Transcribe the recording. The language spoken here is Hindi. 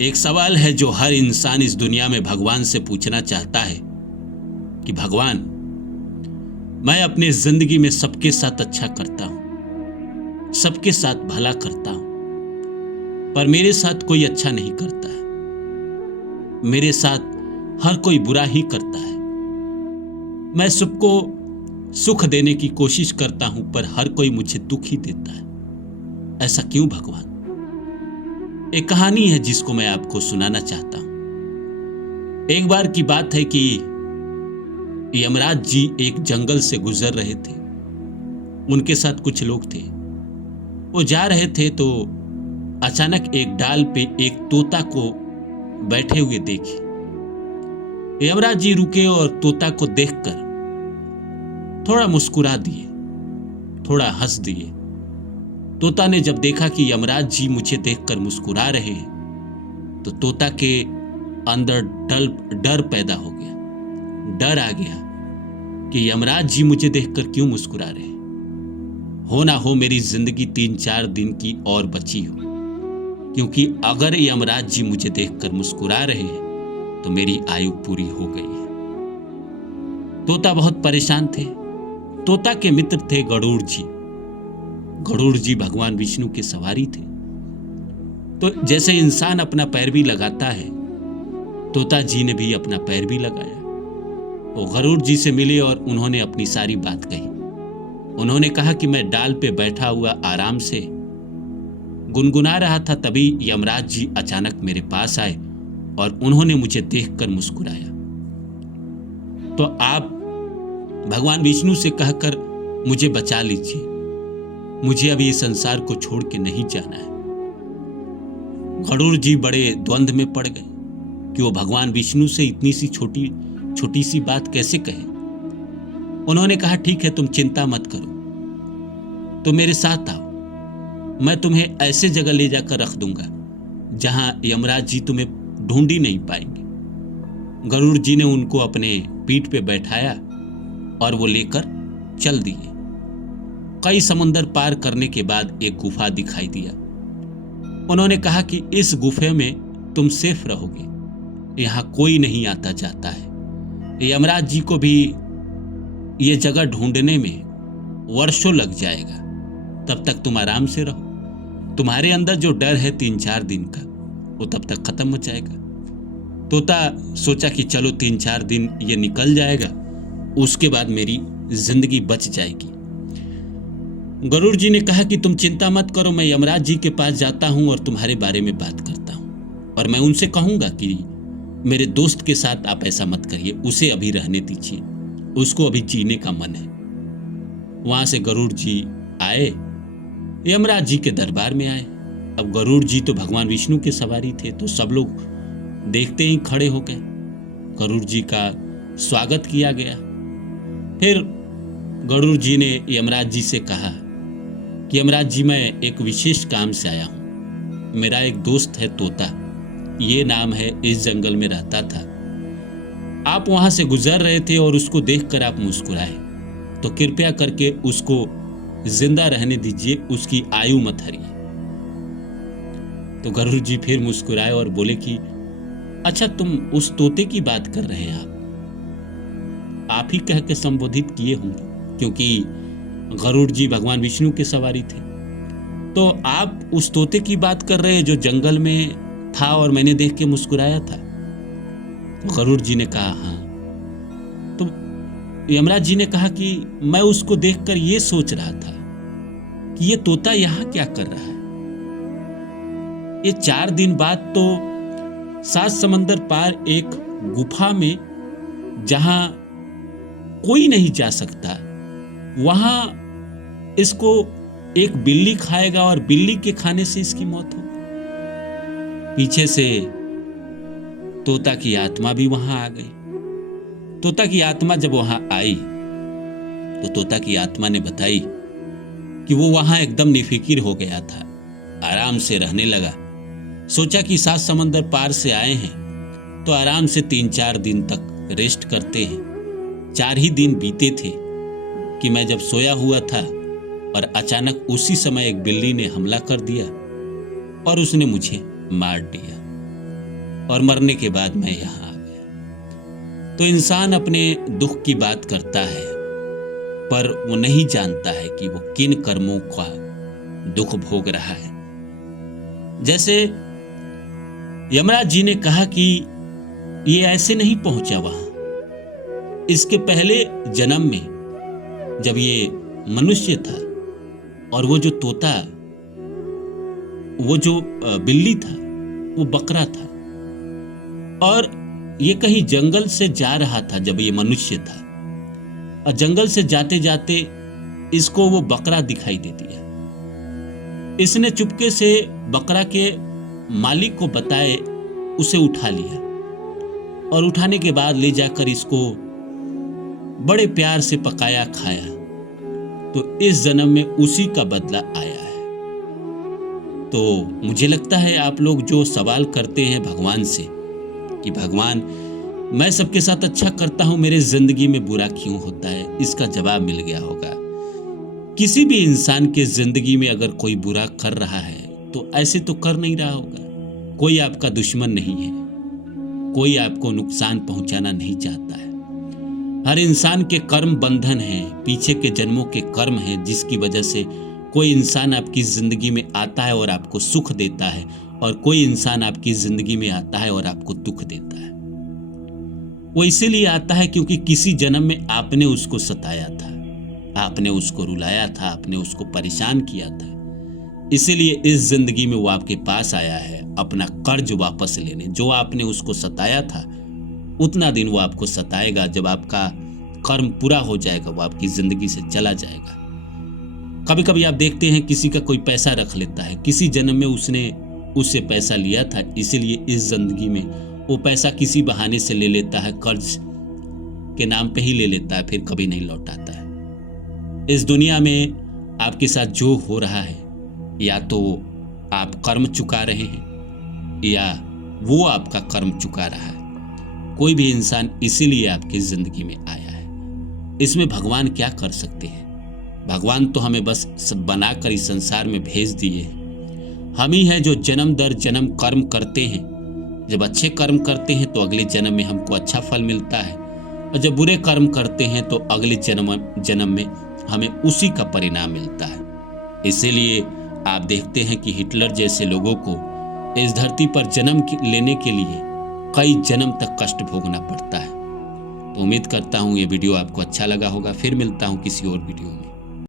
एक सवाल है जो हर इंसान इस दुनिया में भगवान से पूछना चाहता है कि भगवान, मैं अपने जिंदगी में सबके साथ अच्छा करता हूं, सबके साथ भला करता हूं, पर मेरे साथ कोई अच्छा नहीं करता है। मेरे साथ हर कोई बुरा ही करता है। मैं सबको सुख देने की कोशिश करता हूं, पर हर कोई मुझे दुख ही देता है। ऐसा क्यों भगवान? एक कहानी है जिसको मैं आपको सुनाना चाहता हूं। एक बार की बात है कि यमराज जी एक जंगल से गुजर रहे थे। उनके साथ कुछ लोग थे। वो जा रहे थे तो अचानक एक डाल पे एक तोता को बैठे हुए देखे। यमराज जी रुके और तोता को देखकर थोड़ा मुस्कुरा दिए, थोड़ा हंस दिए। तोता ने जब देखा कि यमराज जी मुझे देखकर मुस्कुरा रहे हैं, तो तोता के अंदर डर पैदा हो गया। डर आ गया कि यमराज जी मुझे देखकर क्यों मुस्कुरा रहे हैं। हो ना हो मेरी जिंदगी 3-4 दिन की और बची हो, क्योंकि अगर यमराज जी मुझे देखकर मुस्कुरा रहे हैं तो मेरी आयु पूरी हो गई है। तोता बहुत परेशान थे। तोता के मित्र थे गरुड़ जी। गरुड़ जी भगवान विष्णु के सवारी थे। तो जैसे इंसान अपना पैर भी लगाता है, तोता जी ने भी अपना पैर भी लगाया। वो गरुड़ जी से मिले और उन्होंने अपनी सारी बात कही। उन्होंने कहा कि मैं डाल पे बैठा हुआ आराम से गुनगुना रहा था, तभी यमराज जी अचानक मेरे पास आए और उन्होंने मुझे देखकर मुस्कुराया। तो आप भगवान विष्णु से कहकर मुझे बचा लीजिए, मुझे अभी इस संसार को छोड़ के नहीं जाना है। गरुड़ जी बड़े द्वंद्व में पड़ गए कि वो भगवान विष्णु से इतनी सी छोटी सी बात कैसे कहे। उन्होंने कहा, ठीक है, तुम चिंता मत करो, तुम मेरे साथ आओ, मैं तुम्हें ऐसे जगह ले जाकर रख दूंगा जहां यमराज जी तुम्हें ढूंढ ही नहीं पाएंगे। गरुड़ जी ने उनको अपने पीठ पे बैठाया और वो लेकर चल दिए। कई समुंदर पार करने के बाद एक गुफा दिखाई दिया। उन्होंने कहा कि इस गुफे में तुम सेफ रहोगे, यहां कोई नहीं आता जाता है। यमराज जी को भी ये जगह ढूंढने में वर्षों लग जाएगा, तब तक तुम आराम से रहो। तुम्हारे अंदर जो डर है 3-4 दिन का, वो तब तक खत्म हो जाएगा। तोता सोचा कि चलो 3-4 दिन ये निकल जाएगा, उसके बाद मेरी जिंदगी बच जाएगी। गरुड़ जी ने कहा कि तुम चिंता मत करो, मैं यमराज जी के पास जाता हूं और तुम्हारे बारे में बात करता हूं, और मैं उनसे कहूंगा कि मेरे दोस्त के साथ आप ऐसा मत करिए, उसे अभी रहने दीजिए, उसको अभी जीने का मन है। वहां से गरुड़ जी आए, यमराज जी के दरबार में आए। अब गरुड़ जी तो भगवान विष्णु के सवारी थे, तो सब लोग देखते ही खड़े हो गए। गरुड़ जी का स्वागत किया गया। फिर गरुड़ जी ने यमराज जी से कहा कि यमराज जी, मैं एक विशेष काम से आया हूं। मेरा एक दोस्त है तोता, ये नाम है, इस जंगल में रहता था। आप वहां से गुजर रहे थे और उसको देखकर आप मुस्कुराए, तो कृपया करके उसको जिंदा रहने दीजिए, उसकी आयु मत हरिए। तो गरुड़ जी फिर मुस्कुराए और बोले कि अच्छा, तुम उस तोते की बात कर रहे हैं। आप ही कह के संबोधित किए होंगे, क्योंकि गरुड़ जी भगवान विष्णु के सवारी थे। तो आप उस तोते की बात कर रहे हैं जो जंगल में था और मैंने देख के मुस्कुराया था। तो गरुड़ जी ने कहा, हाँ। तो यमराज जी ने कहा कि मैं उसको देखकर ये सोच रहा था कि ये तोता यहां क्या कर रहा है। ये 4 दिन बाद तो 7 समंदर पार एक गुफा में, जहां कोई नहीं जा सकता, वहां इसको एक बिल्ली खाएगा और बिल्ली के खाने से इसकी मौत हो। पीछे से तोता की आत्मा भी वहां आ गई। तोता की आत्मा जब वहां आई तो तोता की आत्मा ने बताई कि वो वहां एकदम निफिकिर हो गया था, आराम से रहने लगा। सोचा कि 7 समंदर पार से आए हैं तो आराम से 3-4 दिन तक रेस्ट करते हैं। 4 ही दिन बीते थे कि मैं जब सोया हुआ था और अचानक उसी समय एक बिल्ली ने हमला कर दिया और उसने मुझे मार दिया। और मरने के बाद मैं यहाँ आ गया। तो इंसान अपने दुख की बात करता है, पर वो नहीं जानता है कि वो किन कर्मों का दुख भोग रहा है। जैसे यमराज जी ने कहा कि ये ऐसे नहीं पहुंचा वहां, इसके पहले जन्म में जब ये मनुष्य था और वो जो तोता, वो जो बिल्ली था, वो बकरा था, और ये कहीं जंगल से जा रहा था जब ये मनुष्य था, और जंगल से जाते जाते इसको वो बकरा दिखाई दे दिया। इसने चुपके से बकरा के मालिक को बताए, उसे उठा लिया और उठाने के बाद ले जाकर इसको बड़े प्यार से पकाया, खाया। तो इस जन्म में उसी का बदला आया है। तो मुझे लगता है आप लोग जो सवाल करते हैं भगवान से कि भगवान मैं सबके साथ अच्छा करता हूं, मेरे जिंदगी में बुरा क्यों होता है, इसका जवाब मिल गया होगा। किसी भी इंसान के जिंदगी में अगर कोई बुरा कर रहा है तो ऐसे तो कर नहीं रहा होगा। कोई आपका दुश्मन नहीं है, कोई आपको नुकसान पहुंचाना नहीं चाहता है। हर इंसान के कर्म बंधन हैं, पीछे के जन्मों के कर्म हैं, जिसकी वजह से कोई इंसान आपकी जिंदगी में आता है और आपको सुख देता है, और कोई इंसान आपकी जिंदगी में आता है और आपको दुख देता है। वो इसीलिए आता है क्योंकि किसी जन्म में आपने उसको सताया था, आपने उसको रुलाया था, आपने उसको परेशान किया था। इसीलिए इस जिंदगी में वो आपके पास आया है अपना कर्ज वापस लेने। जो आपने उसको सताया था उतना दिन वो आपको सताएगा, जब आपका कर्म पूरा हो जाएगा वो आपकी जिंदगी से चला जाएगा। कभी कभी आप देखते हैं किसी का कोई पैसा रख लेता है, किसी जन्म में उसने उससे पैसा लिया था, इसीलिए इस जिंदगी में वो पैसा किसी बहाने से ले लेता है, कर्ज के नाम पे ही ले लेता है, फिर कभी नहीं लौटाता है। इस दुनिया में आपके साथ जो हो रहा है, या तो आप कर्म चुका रहे हैं या वो आपका कर्म चुका रहा है। कोई भी इंसान इसीलिए आपकी जिंदगी में आया है। इसमें भगवान क्या कर सकते हैं? भगवान तो हमें बस सब बनाकर इस संसार में भेज दिए। हम ही हैं जो जन्म दर जन्म कर्म करते हैं। जब अच्छे कर्म करते हैं तो अगले जन्म में हमको अच्छा फल मिलता है, और जब बुरे कर्म करते हैं तो अगले जन्म में हमें उसी का परिणाम मिलता है। इसीलिए आप देखते हैं कि हिटलर जैसे लोगों को इस धरती पर जन्म लेने के लिए कई जन्म तक कष्ट भोगना पड़ता है। तो उम्मीद करता हूँ ये वीडियो आपको अच्छा लगा होगा। फिर मिलता हूँ किसी और वीडियो में।